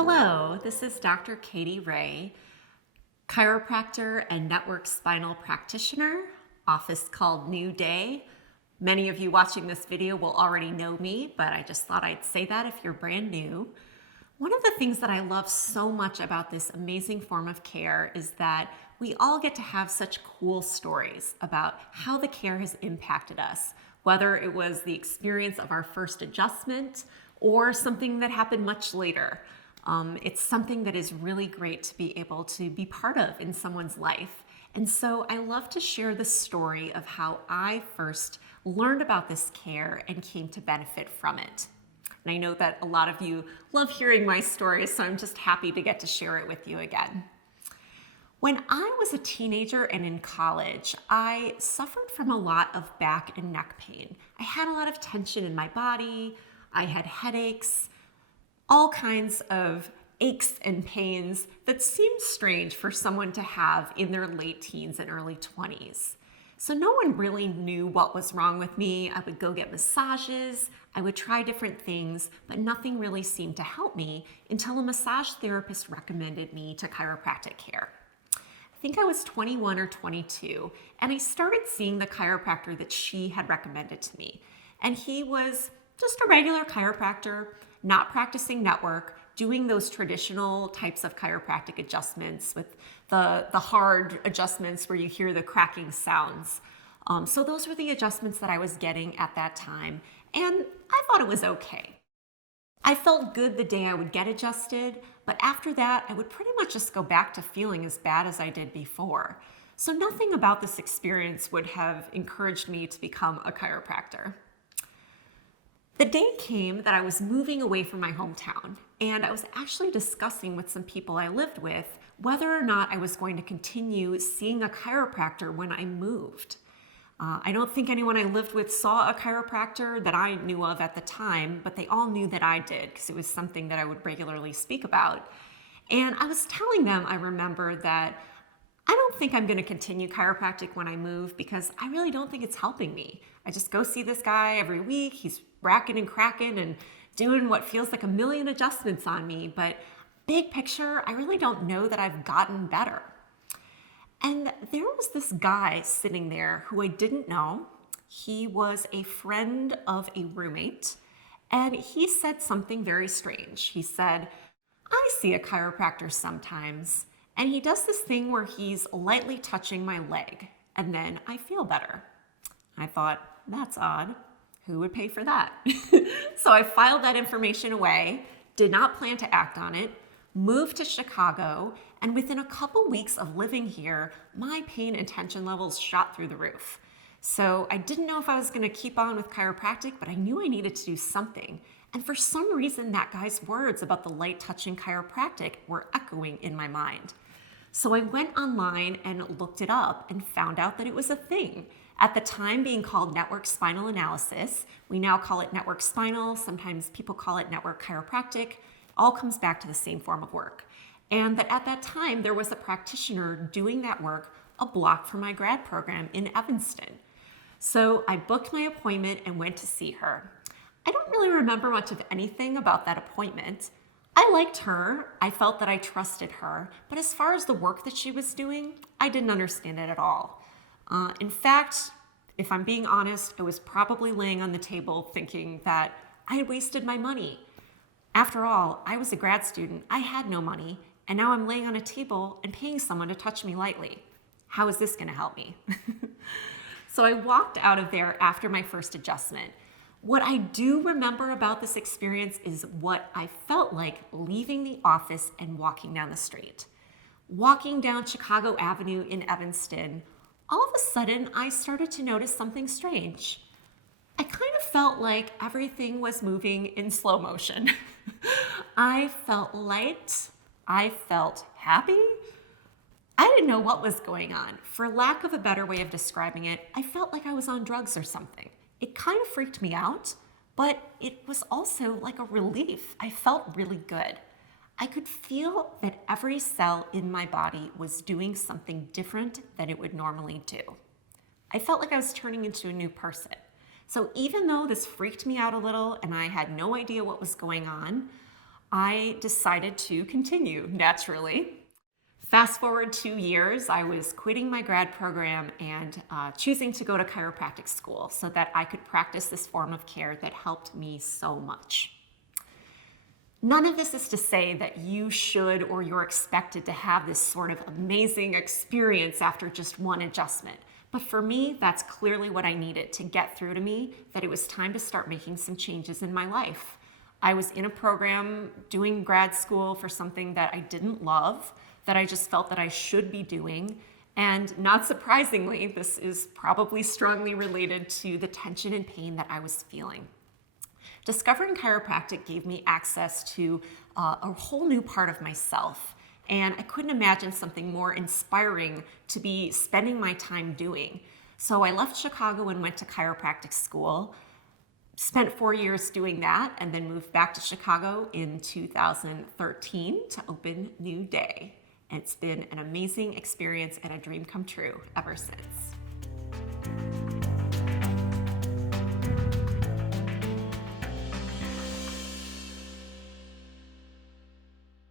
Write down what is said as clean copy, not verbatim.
Hello, this is Dr. Katie Ray, chiropractor and network spinal practitioner, office called New Day. Many of you watching this video will already know me, but I just thought I'd say that if you're brand new. One of the things that I love so much about this amazing form of care is that we all get to have such cool stories about how the care has impacted us, whether it was the experience of our first adjustment or something that happened much later. It's something that is really great to be able to be part of in someone's life. And so I love to share the story of how I first learned about this care and came to benefit from it. And I know that a lot of you love hearing my stories, so I'm just happy to get to share it with you again. When I was a teenager and in college, I suffered from a lot of back and neck pain. I had a lot of tension in my body, I had headaches, all kinds of aches and pains that seemed strange for someone to have in their late teens and early 20s. So no one really knew what was wrong with me. I would go get massages, I would try different things, but nothing really seemed to help me until a massage therapist recommended me to chiropractic care. I think I was 21 or 22, and I started seeing the chiropractor that she had recommended to me. And he was just a regular chiropractor, not practicing network, doing those traditional types of chiropractic adjustments with the hard adjustments where you hear the cracking sounds. So those were the adjustments that I was getting at that time, and I thought it was okay. I felt good the day I would get adjusted, but after that, I would pretty much just go back to feeling as bad as I did before. So nothing about this experience would have encouraged me to become a chiropractor. The day came that I was moving away from my hometown, and I was actually discussing with some people I lived with whether or not I was going to continue seeing a chiropractor when I moved. I don't think anyone I lived with saw a chiropractor that I knew of at the time, but they all knew that I did because it was something that I would regularly speak about. And I was telling them, I remember, that I don't think I'm going to continue chiropractic when I move because I really don't think it's helping me. I just go see this guy every week. He's racking and cracking and doing what feels like a million adjustments on me. But big picture, I really don't know that I've gotten better. And there was this guy sitting there who I didn't know. He was a friend of a roommate, and he said something very strange. He said, "I see a chiropractor sometimes, and he does this thing where he's lightly touching my leg, and then I feel better." I thought, that's odd. Who would pay for that? So I filed that information away, did not plan to act on it, moved to Chicago, and within a couple weeks of living here, my pain and tension levels shot through the roof. So I didn't know if I was going to keep on with chiropractic, but I knew I needed to do something. And for some reason, that guy's words about the light touching chiropractic were echoing in my mind. So I went online and looked it up and found out that it was a thing. At the time being called Network Spinal Analysis, we now call it Network Spinal, sometimes people call it Network Chiropractic, all comes back to the same form of work. And that at that time, there was a practitioner doing that work a block from my grad program in Evanston. So I booked my appointment and went to see her. I don't really remember much of anything about that appointment. I liked her, I felt that I trusted her, but as far as the work that she was doing, I didn't understand it at all. In fact, if I'm being honest, I was probably laying on the table thinking that I had wasted my money. After all, I was a grad student, I had no money, and now I'm laying on a table and paying someone to touch me lightly. How is this going to help me? So I walked out of there after my first adjustment. What I do remember about this experience is what I felt like leaving the office and walking down the street. Walking down Chicago Avenue in Evanston, all of a sudden I started to notice something strange. I kind of felt like everything was moving in slow motion. I felt light. I felt happy. I didn't know what was going on. For lack of a better way of describing it, I felt like I was on drugs or something. It kind of freaked me out, but it was also like a relief. I felt really good. I could feel that every cell in my body was doing something different than it would normally do. I felt like I was turning into a new person. So even though this freaked me out a little and I had no idea what was going on, I decided to continue naturally. Fast forward 2 years, I was quitting my grad program and choosing to go to chiropractic school so that I could practice this form of care that helped me so much. None of this is to say that you should or you're expected to have this sort of amazing experience after just one adjustment. But for me, that's clearly what I needed to get through to me that it was time to start making some changes in my life. I was in a program doing grad school for something that I didn't love, that I just felt that I should be doing. And not surprisingly, this is probably strongly related to the tension and pain that I was feeling. Discovering chiropractic gave me access to a whole new part of myself, and I couldn't imagine something more inspiring to be spending my time doing. So I left Chicago and went to chiropractic school, spent 4 years doing that, and then moved back to Chicago in 2013 to open New Day. And it's been an amazing experience and a dream come true ever since.